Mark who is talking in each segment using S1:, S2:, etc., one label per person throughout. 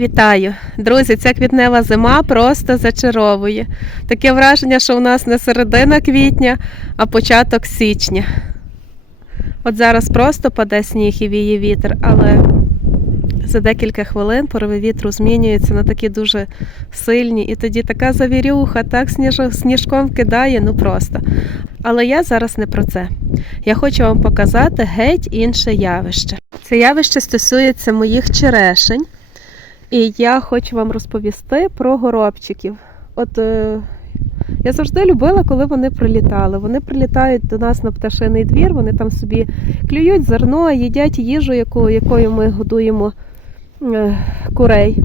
S1: Вітаю! Друзі, ця квітнева зима просто зачаровує. Таке враження, що у нас не середина квітня, а початок січня. От зараз просто паде сніг і віє вітер, але за декілька хвилин пориви вітру змінюються на такі дуже сильні, і тоді така завірюха, так сніж- сніжком кидає, ну просто. Але я зараз не про це. Я хочу вам показати геть інше явище. Це явище стосується моїх черешень. І я хочу вам розповісти про горобчиків. От е, я завжди любила, коли вони прилітали. Вони прилітають до нас на пташиний двір, вони там собі клюють зерно, їдять їжу, яку, якою ми годуємо е, курей.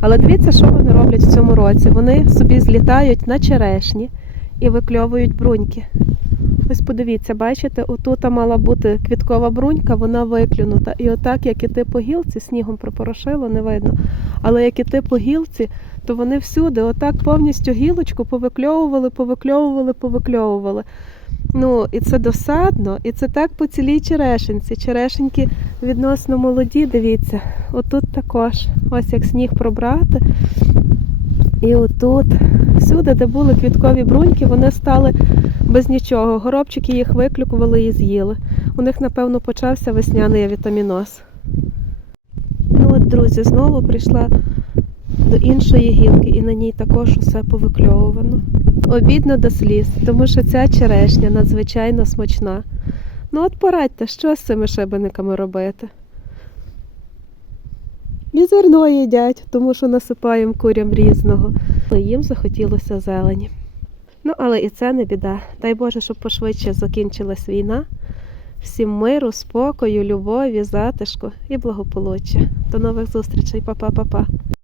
S1: Але дивіться, що вони роблять в цьому році. Вони собі злітають на черешні і викльовують бруньки. Ось подивіться, бачите, отут мала бути квіткова брунька, вона виклюнута. І отак, як іти по гілці, снігом припорошило, не видно. Але як іти по гілці, то вони всюди, отак повністю гілочку повикльовували, повикльовували, повикльовували. Ну, і це досадно, і це так по цілій черешенці. Черешеньки відносно молоді, дивіться, отут також. Ось як сніг пробрати. І отут, всюди, де були квіткові бруньки, вони стали без нічого. Горобчики їх виклюкували і з'їли. У них, напевно, почався весняний авітаміноз. Ну от, друзі, знову прийшла до іншої гілки, і на ній також усе повикльовувано. Обідно до сліз, тому що ця черешня надзвичайно смачна. Ну от порадьте, що з цими шибениками робити? І зерно їдять, тому що насипаємо курям різного. Але їм захотілося зелені. Ну, але і це не біда. Дай Боже, щоб пошвидше закінчилась війна. Всім миру, спокою, любові, затишку і благополуччя. До нових зустрічей, Па-па-па-па.